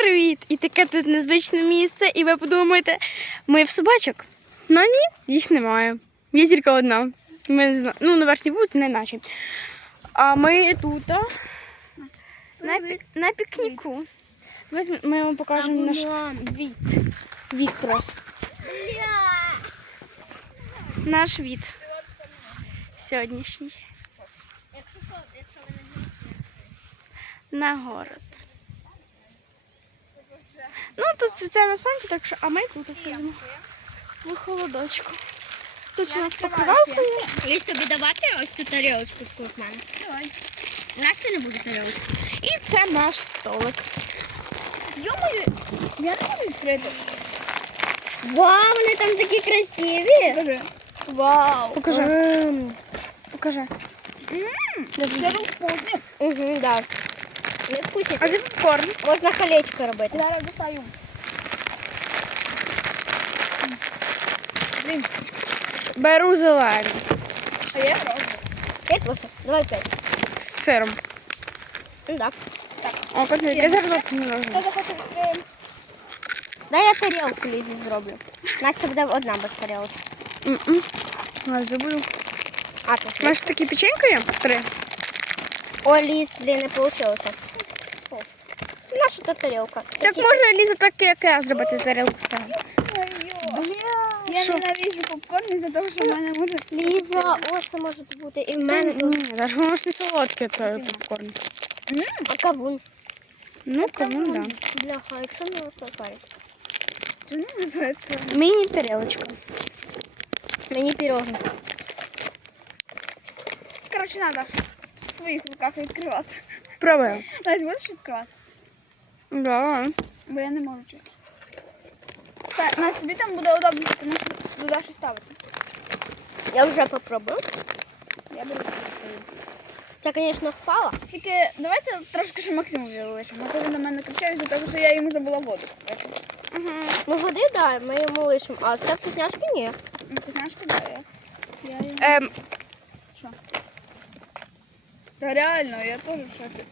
привіт! І таке тут незвичне місце, і ви подумаєте, ми в собачок. Ну ні, їх немає. Є тільки одна. Ми не зна- ну, на верхній вулиці, не наші. А ми тут на, пі- на пікніку. Ми, ми вам покажемо наш від. Від просто. Наш від. Сьогоднішній. На город. Ну, тут цвіте на сонці, так що, а ми тут сидимо. В холодочку. Тут у нас покривалка є. Ліс тобі давати ось цю тарілочку таку в мене. Давай. Настя не буде тарілочку. І це наш столик. Йомою, я не можу відкрити. Вау, вони там такі красиві. Вау. Покажи. М. Покажи. Це вкусні. Угу, да. Не вкусні. А це корм. Можна колечко робити. Зараз достаю. Беру зелений. А я роблю. П'ять лише. Давай п'ять. З сиром. Ну так. О, котлетки. Я зараз не можу. Дай я тарілку лізі зроблю. Настя буде одна без тарілочки. М-м. А, забуду. А, то У все. нас такі печеньки є? Три. О, ліс, блін, не вийшло. Наша то тарілка. Так може Ліза так, як я зробити тарілку ставити. Я Що? ненавижу попкорн із-за того, що в мене може Ліза, ось це може бути. І в мене тут. Ні, навіть у нас не солодке той попкорн. А кавун. Ну, кому да. Бляха, якщо не насосарить. Чи не називається? Міні-тарілочка. Мені піроги. Коротше, треба в своїх руках відкривати. Пробуємо. Навіть будеш відкривати? Да. Бо я не можу чеки. Та, Настя, тобі там буде удобно, тому що туди щось ставити. Я вже попробую. Я беру. Це, звісно, впала. Тільки давайте трошки ще Максимові лишимо, а то він на мене кричав із-за того, що я йому забула воду. купити. Ну, води, так, да, ми йому лишимо. А це вкусняшки ні. Ну, знаєш, я? Я йому... Ем, Що? Та реально, я теж в шокі.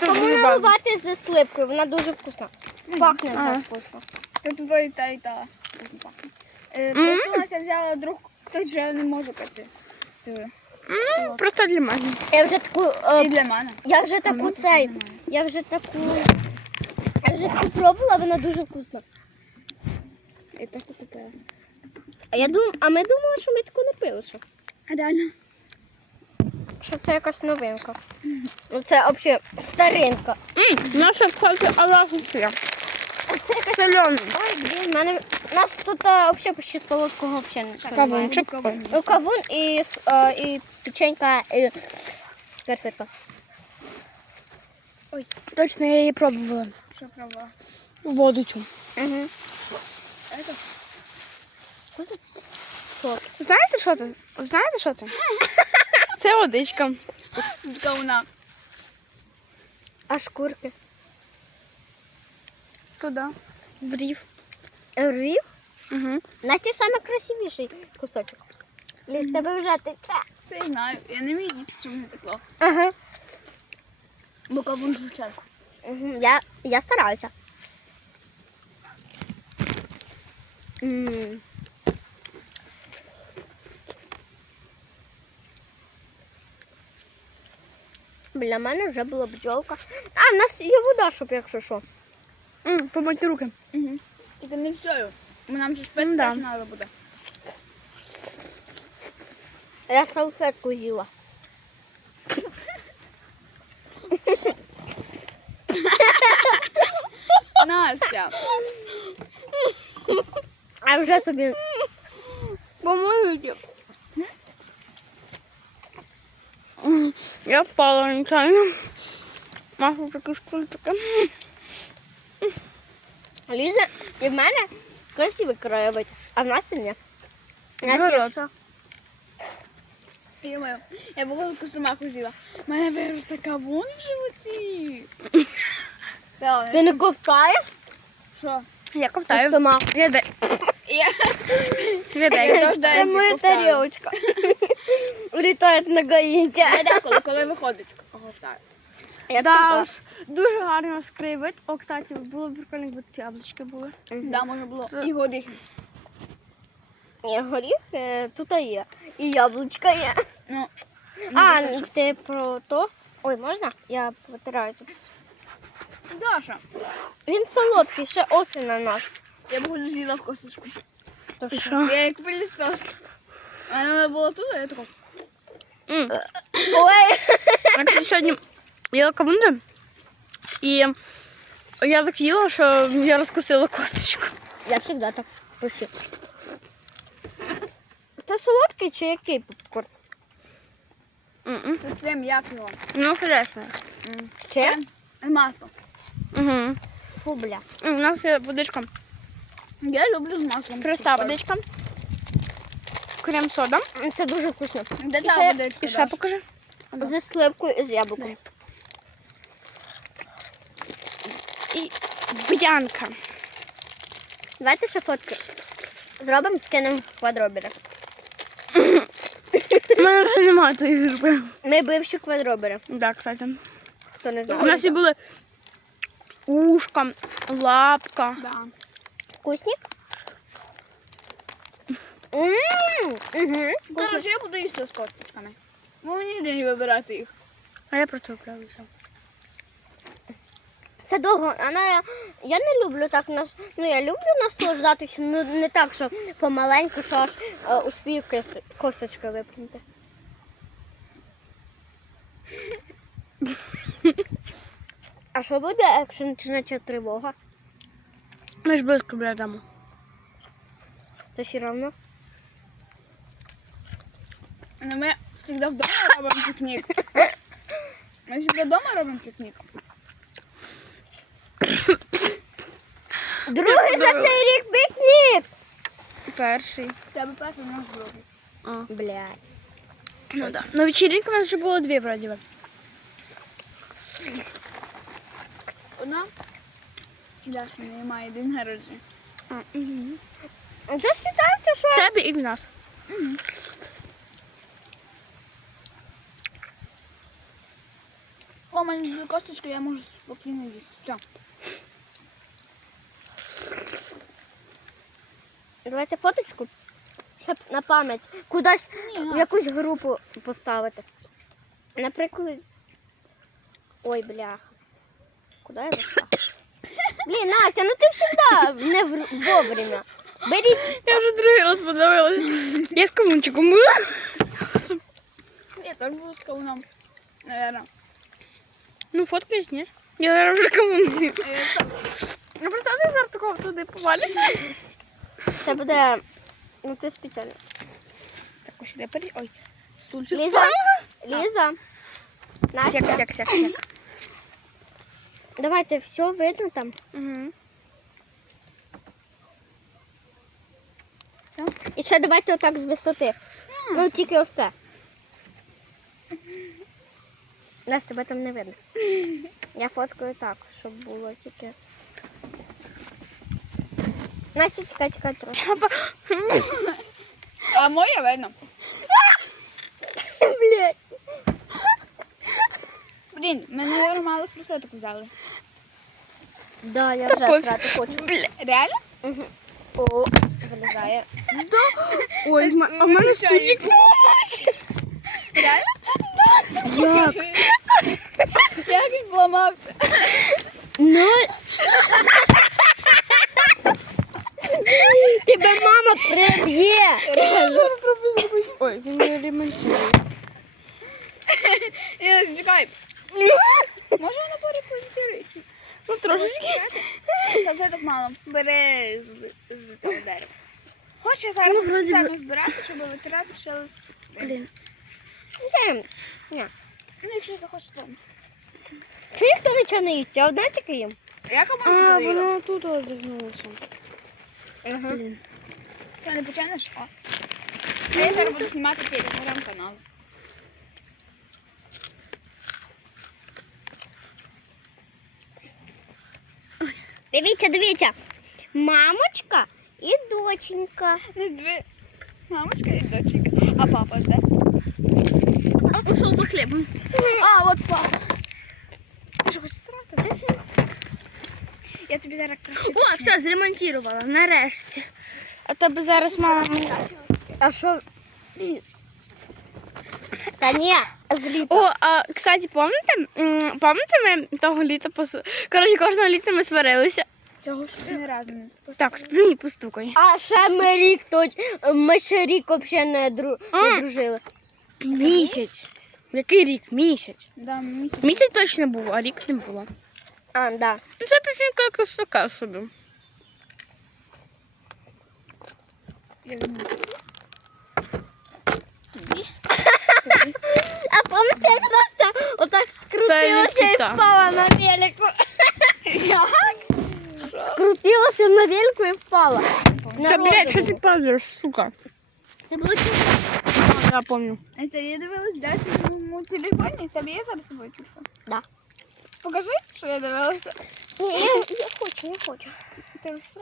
тут Кому наливати зі сливкою, вона дуже вкусна. Пахне А. вже вкусно. Та тут і та, і та. Вкусно пахне. Е, Просто Настя взяла друг, хтось вже не може пити. Цю. Просто для мене. Я вже таку. е, І для мене. я вже таку цей. Я вже таку. Я вже таку пробувала, вона дуже вкусна. І так і таке. А я дум, а ми думали, що ми таку не пили. Що, Реально. Що це якась новинка. Ну це взагалі старинка. Наша входить аласуся. А це якась. Солений. Ой, блін, в мене у нас тут взагалі почти солодкого взагалі немає. Кавунчик. Ну, кавун і, с- е, і печенька, і конфетка. Точно, я її пробувала. Що пробувала? Воду цю. Угу. Это? Знаєте, що це? Знаєте, що це? Це водичка. Кауна. А шкурки? Туди. В рів. Рів? Угу. Настя саме красивіший кусочок. Ліз, тебе вже тече. Я знаю, я не вмію їсти, щоб не текло. Ага. Бо кавун звучать. Угу. Я, я стараюся. М. Біля мене вже була бджолка. А, в нас є вода, щоб якщо що. М, Помийте руки. Угу. Тільки не все. Бо нам же Ну, да. теж треба буде. Я салфетку з'їла. Настя. А вже собі. Помийте. Я впала нечайно. Машу такі штучки. Ліза, і в мене красивий краєвид, а в Насті ні. Настя, Гаразд. Йо-моє, я була косумаху з'їла. У мене виросте кавун в животі. Ти не ковтаєш? Що? Я ковтаю. Я Віддай. Я теж Це моя тарілочка. Улітає на гаїтя. Я деколи, коли виходить, ковтаю. Я Да, уж. Дуже у нас. О, кстати, було б прикольно, якби тут яблучки були. Да, може було. Це- І горіх е, тут є. І яблучка є. Ну, А, ти про то? Ой, можна? Я потираю тут. Даша, Він солодкий, ще осень на нас. я б хоч з'їла косточку. То що? Я як пилісос. А вона була тут, а я така. М. Ой! Я сьогодні їла кавунди. І я так їла, що я розкусила косточку. Я завжди так пишу. Це солодкий чи який попкорн? М-м. Це як його. Ну, фрешне. Чи? З маслом. Угу. Фу, бля. У нас є водичка. Я люблю з маслом. Проста водичка. Крем сода. Це дуже вкусно. Де І та ще, і ще покажи. Зі сливкою і з яблуком. І б'янка. Давайте ще фотки. Зробимо, скинемо в квадробіри. У мене вже немає цієї групи. Ми бивші квадробіри, Так, кстати. хто не знає. У нас і були ушка, лапка. Да. Вкусні? Коротше, я буду їсти з косточками. Бо мені лінь вибирати їх. А я просто вправився. Це довго. Вона, я не люблю так нас. Ну я люблю наслаждатися, ну не так, що помаленьку, що аж е, успію косточки виплюнути. А що буде, якщо почнеться тривога? Ми ж близько біля дому. То все одно. Ну, ми завжди вдома робимо пікнік. Ми завжди вдома робимо пікнік. Другий за цей рік пікнік! Перший. Тебе перший, у нас другий. А. Блядь. Ну да. На вечірінку у нас вже було дві вроді. би. Одна. Даша не має день народження. А, угу. Ну, Це вважається, що В тебе і в нас. О, у мене дві косточки, я можу спокійно їсти. Все. Давайте фоточку, щоб на пам'ять кудись Ні, в якусь групу поставити. Наприклад. Ой, бляха. Куди я вийшла? Блін, Настя, ну ти завжди не в- вовремя. Беріть. Я вже другий раз подивилась. Я з комунчиком була. Я теж буду з кавуном. Наверно. Ну, фотка ні? Я вже. Е. Ну, представте, зараз такого туди повалюся. Це буде. Ну ти спеціально. Так, ось сюди перейди. Ой, стульчик. Ліза. Ліза. Настя. Сяк, сяк, сяк, сяк. Давайте все видно там. Угу. І ще давайте отак з висоти. Ну тільки ось це. Настя, тебе там не видно. Я фоткаю так, щоб було тільки. Настя, тікай, тікай трохи. А моє видно. Блять. Блін, ми, наверно, мало салфеток взяли. Да, я вже пофіг. срати хочу. Бля. Реально? О, вилізає. Ой, ма- а в мене стульчик. Реально? Як? Я якось поламався. Ну. Тебе мама приб'є. Ой, він не ремонтує. Я чекай. Може вона перепонтується? Ну, трошечки. Салфеток мало. Бери з, з того дерева. Хочу зараз Ну, би- спеціально збирати, щоб витирати ще лист. Блін. Ні. Ні. Ну, якщо ти хочеш, то. Чи ніхто нічого не їсть? Я одна тільки їм. Я команду А, воно тут ось загнулося. Ага. Блін. Ти не починеш? О. А я зараз буду знімати телеграм-канал. Дивіться, дивіться. Мамочка і доченька. Дві. Мамочка і дочка. А папа де? А пішов за хлібом. А, от папа. Ти що хочеш срати? Я тобі зараз краще. О, все, зремонтувала, нарешті. А то би зараз мама. А що? Та ні, зліто. О, а кстати, пам'ятаєте, пам'ятаєте, ми того літа посу... Коротше, кожного літа ми сварилися. Цього ж не разу не. Так, сплю і постукай. А ще ми рік точ... ми ще рік взагалі не, дру... не М. дружили. Місяць. Який рік? Місяць. Да, місяць. Місяць точно був, а рік не було. А, да. Ну, Це пісенька якась така собі. Я візьму. А пам'ятаєте, як Настя отак скрутилася і Нікіта. впала на велику? Скрутилася на велику і впала. На Та, блядь, що розову. ти падаєш, сука? Це було чудо. Я пам'ятаю. Настя, я дивилась далі в моєму телефоні. Тобі є зараз з собою телефон? Да. Покажи, що я дивилася. Ні, я, я хочу, я хочу. Ти все?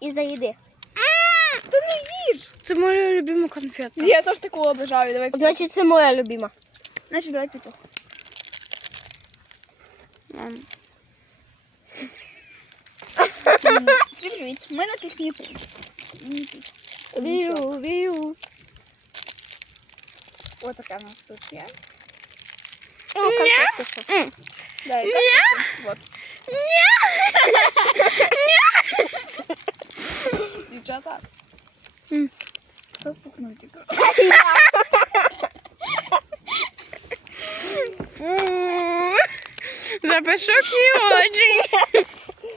І за їди. Та не їж. Це моя любима конфетка. Я теж таку обожаю. Давай піцу. Значить, це моя любима. Значить, давай піцу. М. Привіт. Ми на пікніку. Вію, вію. Ось така у нас тут є. О, конфетки. М. Да, і так, Вот. Дівчата. М. Запашок не очень.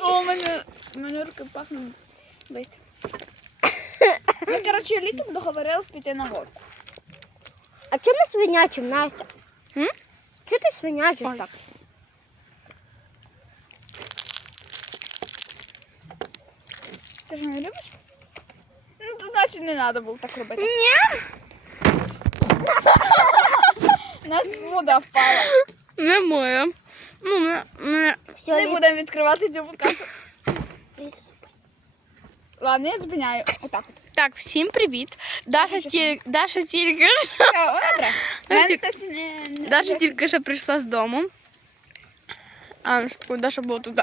О, у мене, мене руки пахнуть. Дайте. Ми, коротше, літом договорились піти на горку. А чому ми свинячим, Настя? М? Чого ти свинячиш так? Ти ж не любиш? Ну, то значить не треба було так робити. Ні. У нас вода впала. Не моя. Ну, мене, мене... Все, Не будемо відкривати цю кашу. Ліза, Ладно, я зупиняю. Отак от. Так, всім привіт. Даша, ті... Даша тільки ж... Все, вона бере. У мене, Настя- кстати, не... не- Даша тільки що прийшла з дому. А, ну що таке, Даша була туди.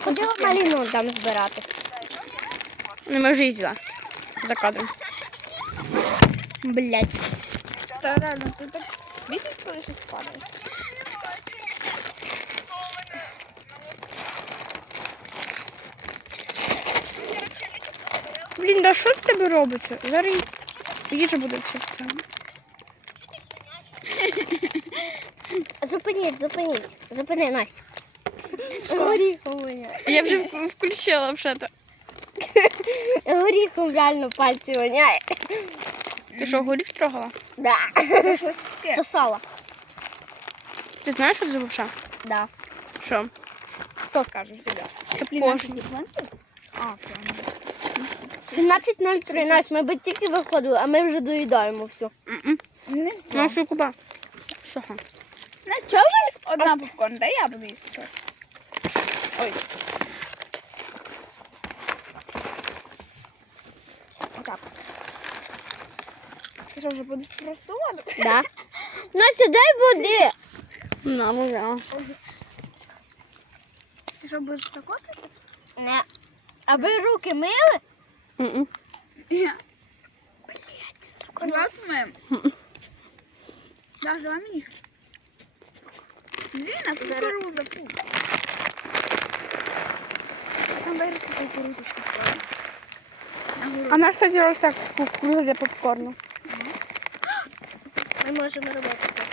Ходила малину там збирати. Не ми вже їздила. За кадром. Блять. Та реально, це так... Бачиш, коли щось падає? Блін, да що в тебе робиться? Зараз їжа буде все в це. Зупиніть, зупиніть. Зупини, Настя. Воняє. Я вже включила вже-то. Горіхом реально пальці воняє. Ти що, горіх трогала? Да. Сосала. Ти знаєш, що це вовша? Да. Що? Що скажеш Блін, пож. А, прямо. 17.013, ми би тільки виходили, а ми вже доїдаємо все. Не все. Ну, що куба? Що? На чому одна попкорн? Дай я буду їсти. Ой. Що, вже будеш просто воду? Да. Настя, дай води. На, вода. Ти що, будеш закопити? Не. А ви руки мили? Ні. Давай помиємо. Да, давай мені. Блін, а кукуруза, фу. Там виросте кукурузочку. А наш, кстати, так кукуруза для попкорну. Ми можемо робити так.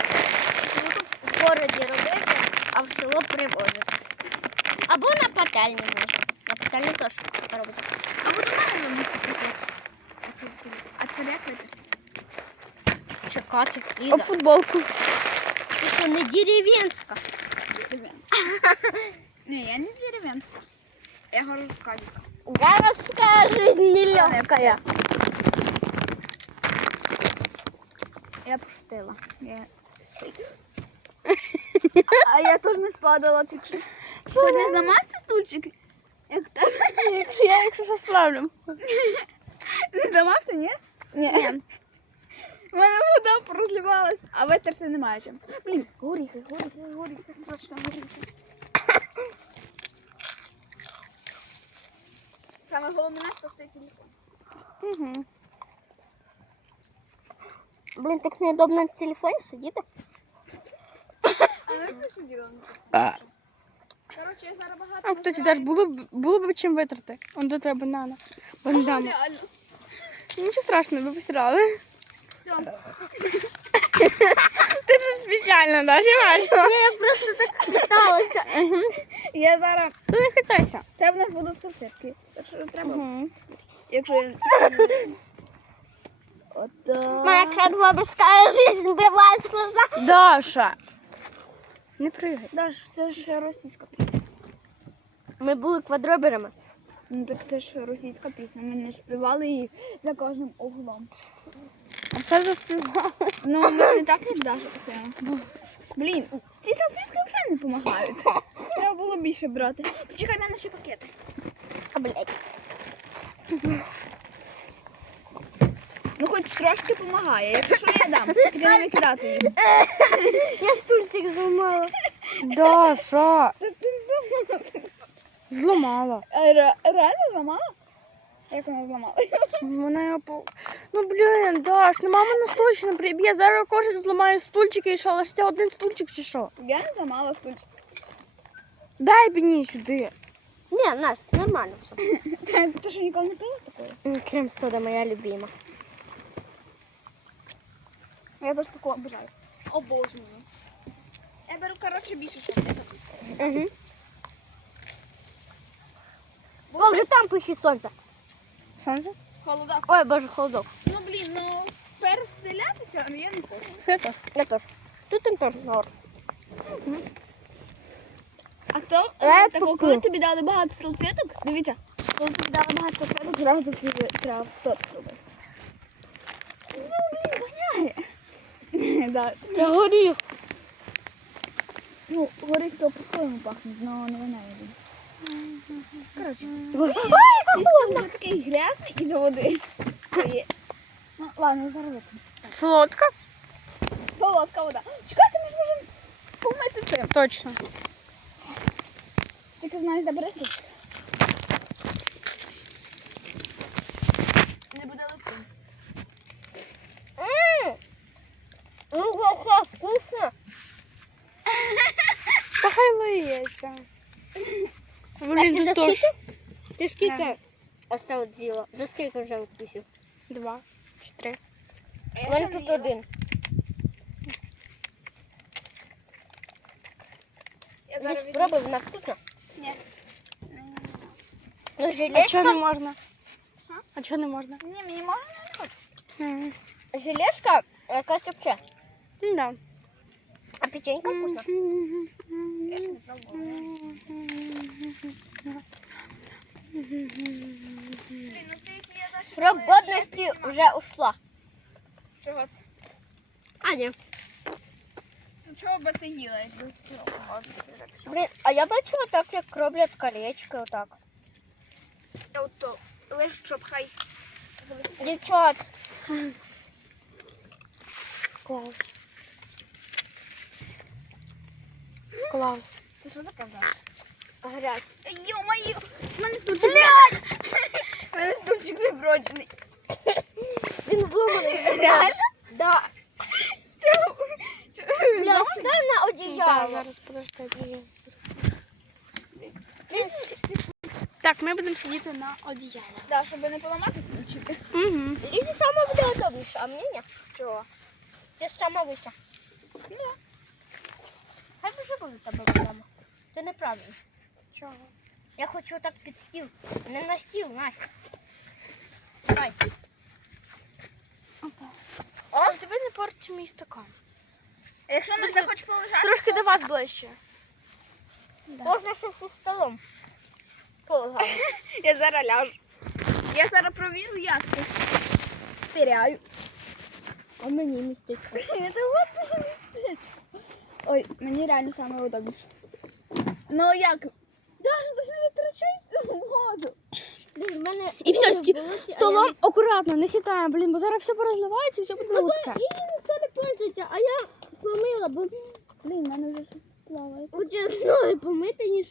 В городі робити, а в село привозити. Або на пательні можна. На пательні теж робити. А вот у мене вам А це це? Чекати. Ліза. футболку. Ти що, не деревенська? Деревенська. Ні, я не деревенська. Я Кадіка. Городська жизнь нелегкая. Я пошутила. Я... А я теж не спадала, тільки що. Ти не зламався стульчик? Як там? Якщо я якщо щось справлю. Не зламався, ні? Ні. У мене вода порозливалась, а витерти немає чим. Блін, горіхи, горіхи, горіхи, страшно горіхи. Саме головне, що це телефон. Угу. Блін, так неудобно на телефоні сидіти. А ну як ти сиділа на телефоні? Коротше, я зараз багато. А, кстати, Даш, було б, було б чим витрати. Он до тебе банана. Бандана. Нічого страшного, ви постирали. Все. Ти не спеціально, бачила. Ні, я просто так питалася. Я зараз. Ти не хитайся. Це в нас будуть салфетки. Так що треба. Угу. Якщо я. Моя крадвоберська жизнь буває сложна. Даша. Не пригай. Даш, це ж російська. пісня. Ми були квадроберами. Ну так це ж російська пісня. Ми не співали її за кожним углом. А це заспівала. Ну, ми ж не так, як Даша писала. Блін, ці салфетки вже не допомагають. Треба було більше брати. Почекай, в мене ще пакети. А, блядь. Ну хоч трошки допомагає. Якщо що, я дам, тільки не викидати їх. Я стульчик зламала. Даша. Зламала. Ре- Реально зламала? Як вона зламала? Вона його по... Ну блін, Даш, ну мама нас точно приб'є. Зараз кожен зламає стульчики і що, лише один стульчик чи що? Я не зламала стульчик. Дай мені сюди. Ні, Настя, нормально все. Ти, ти що ніколи не пила такого? Крем сода моя любима. Я теж такого обожаю. Обожнюю. Я беру, коротше, більше салфеток. Угу. О, вже там пишіть сонце. Сонце? Холодок. Ой, боже, холодок. Ну блін, ну перестрілятися ну, я не хочу. Я теж. Тут він теж норм. А хто Е, такого, коли тобі дали багато салфеток? Дивіться, коли тобі дали багато салфеток, зразу всі треба тот робити. Ну, блін, воняє. да. Це горіх. Ну, горить то по-своєму пахне, але не воняє. він. Коротше, стіл вже такий грязний і до води. Ну, ладно, зараз викину. Солодка? Солодка вода. Чекайте, ми ж можемо помити цим. Точно. Тільки знаєш, забереш тут. Блін, ти за тут теж скільки? Ти скільки оставив діло? За скільки вже вкусив? два чи три. У мене тут один. Я Ти зараз візьму. спробуй, вона вкусна. Ні. Ну, А чого желешка, не можна? А? А чого не можна? Ні, мені можна, я не хочу. М, желешка якась вообще. Да. А печенька вкусна. Я ще не пробувала. Блін, ну ти їх їдеш. Срок годності вже ушла. Чого це? А, ні. Ну чого би ти їла, якби сироп можна вже Блін, а я бачила так, як роблять колечки отак. От то, лиш щоб хай. Дівчат. Клас. Клас. Це що таке взяти? Грязь. Йо-моє, в мене стульчик. Блядь! У мене стульчик не брочений. Він зломаний. Реально? Да. Чого? Чого? Я на Так, зараз подожди. я- Так, ми будемо сидіти на одіялі. Да, щоб не поламати стульчики. Угу. Лізі сама буде удобніше, а мені ні. Чого? Ти ж сама вища. Ні. Буде тебе вдома. Це неправильно. Чого? Я хочу так під стіл. Не на стіл, Настя. Давай. О, тебе не порти мій стакан. Якщо не захочеш полежати, Трошки до вас ближче. Можна ще зі столом. Полагаю. я зараз ляжу. Я зараз провірю, як ти. Спіряю. А мені містечко. Не доводить містечко. Ой, мені реально саме удобніше. Ну як? Даша, ти ж не витрачай цю воду. Блін, в мене І все, болять, я Столом акуратно, не хитаємо, блін, бо зараз все порозливається і все буде липке. І ніхто не пользується, а я помила, бо Блін, в мене вже щось плаває. лучше ноги помити, ніж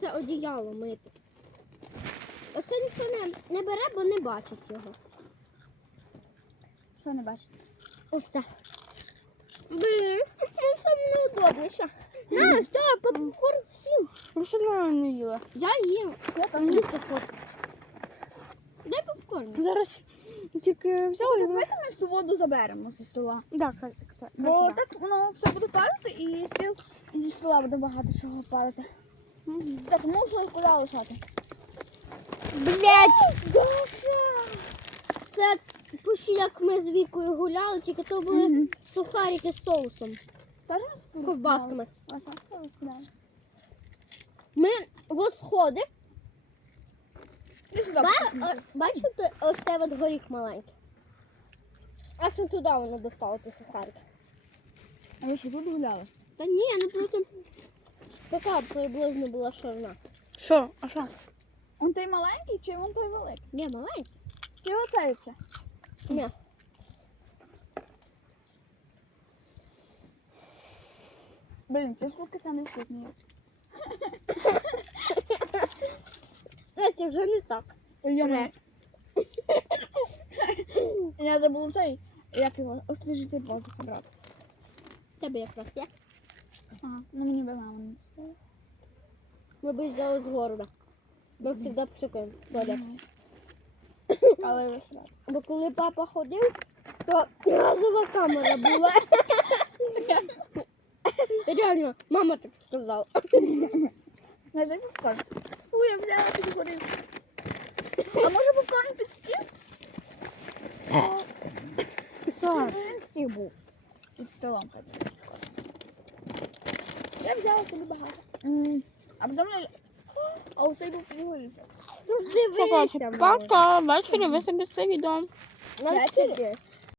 це одіяло мити. Оце ніхто не, не бере, бо не бачить його. Що не бачите? Ось це. Блін, це саме неудобніше. На, стой, попкорн всім. Ви все одно не їла. Я їм. Я там їсти хочу. Дай попкорн. Зараз тільки взяли. Давайте ми всю воду заберемо зі стола. Так, так, так. Бо так воно все буде падати і стіл і зі стола буде багато чого падати. Так, можна куди лишати? Блять! Це почти як ми з Вікою гуляли, тільки то були Мгм. сухарики з соусом. Теж З ковбасками. Ми от сходи. І сюди. Ба- е, Бачите, ось цей от горіх маленький. Аж он туди воно достало ті сухарики. А ви ще тут гуляли? Та ні, ну просто така приблизно була ширина. Що? А що? Он той маленький чи он той великий? Ні, маленький. Чи оцей це? Ні. Блін, ці штуки там не вкусні. Це вже не так. Йоме. Я забув цей, як його, освіжити воздух брати. Тебе якраз є. Ага, ну мені би мама не Ми б взяли з города. Ми завжди пшикаємо. Але раз. Бо коли папа ходив, то разова камера була. Реально, мама так сказала. Найди попкорн. Фу, я взяла. А може попкорн під стіл? Так. Він всіх був. Під столом. кажу. Я взяла собі багато. А потім я... А оцей був під горів. Ну, дивися, пока. Ввечері ви собі це відео. Ввечері?